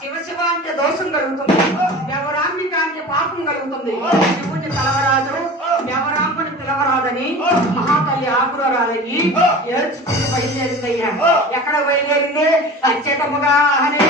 శివ శివ అంటే దోషం కలుగుతుంది, వ్యవరాంబిక అంటే పాపం కలుగుతుంది. శివుని పిలవరాదు, వ్యవరాంబని పిలవరాదని మహాతల్లి ఆకురాలయ్యి ఏడ్చుకుని బయలుదేరిందయ్యా. ఎక్కడ బయలుదేరింది? అత్యతముగా అనే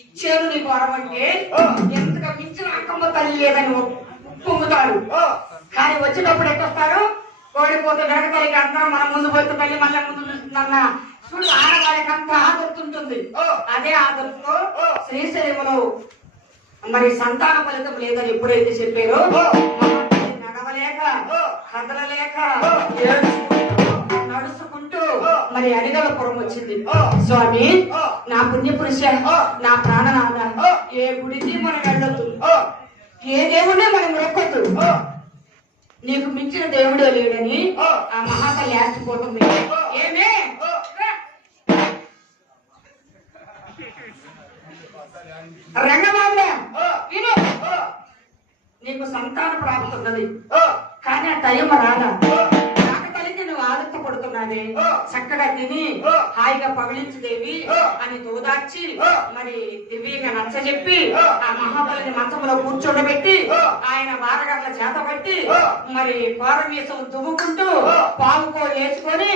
ఇచ్చేరు నీకు వరమంటే ఎంతగా మించిన అక్కమ్మ తల్లి లేదని పొంగుతాడు. కానీ వచ్చేటప్పుడు ఎట్టొస్తారు? కోడిపోతే వెనకతల్లికి అందరం మన ముందు పోతే తల్లి మళ్ళీ ముందు చూస్తుందన్న చూడు. ఆడవారికి అంత ఆదర్శ ఉంటుంది. అదే ఆదర్శతో శ్రీశైలంలో మరి సంతాన ఫలితం లేదని ఎప్పుడైతే చెప్పారో నడవలేక కదలలేక నడుచుకుంటూ మరి అడిగలపురం వచ్చింది. స్వామి, నా పుణ్యపురుష, నా ప్రాణనాథ, ఏ గుడికి మనం వెళ్ళొద్దు, ఏ దేవుడే మనం మొక్కొద్దు, నీకు మించిన దేవుడే లేడని ఆ మహాతల్లి ఆస్తిపోతుంది. ఏమే రంగమాంబ విను, నీకు సంతాన ప్రాప్తి ఉన్నది, కానీ ఆ టైం రాదా? నువ్వు ఆదర్శ పడుతున్నది. చక్కగా తిని హాయిగా పగిలించుదేవి అని తోదార్చి మరి దివ్యంగా నచ్చజెప్పి ఆ మహాబలిని మంచంలో కూర్చోబెట్టి ఆయన వారగట్ల చేతబట్టి మరి పారమీసం దువ్వుకుంటూ పావుకో వేసుకొని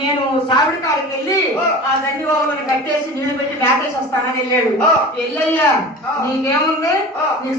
నేను సావిడి కాడికి వెళ్ళి ఆ దండివాళ్ళని కట్టేసి నీళ్లు పెట్టి మేకేసి వస్తానని వెళ్ళాడు. వెళ్ళయ్యా, నీకేముంది, నీ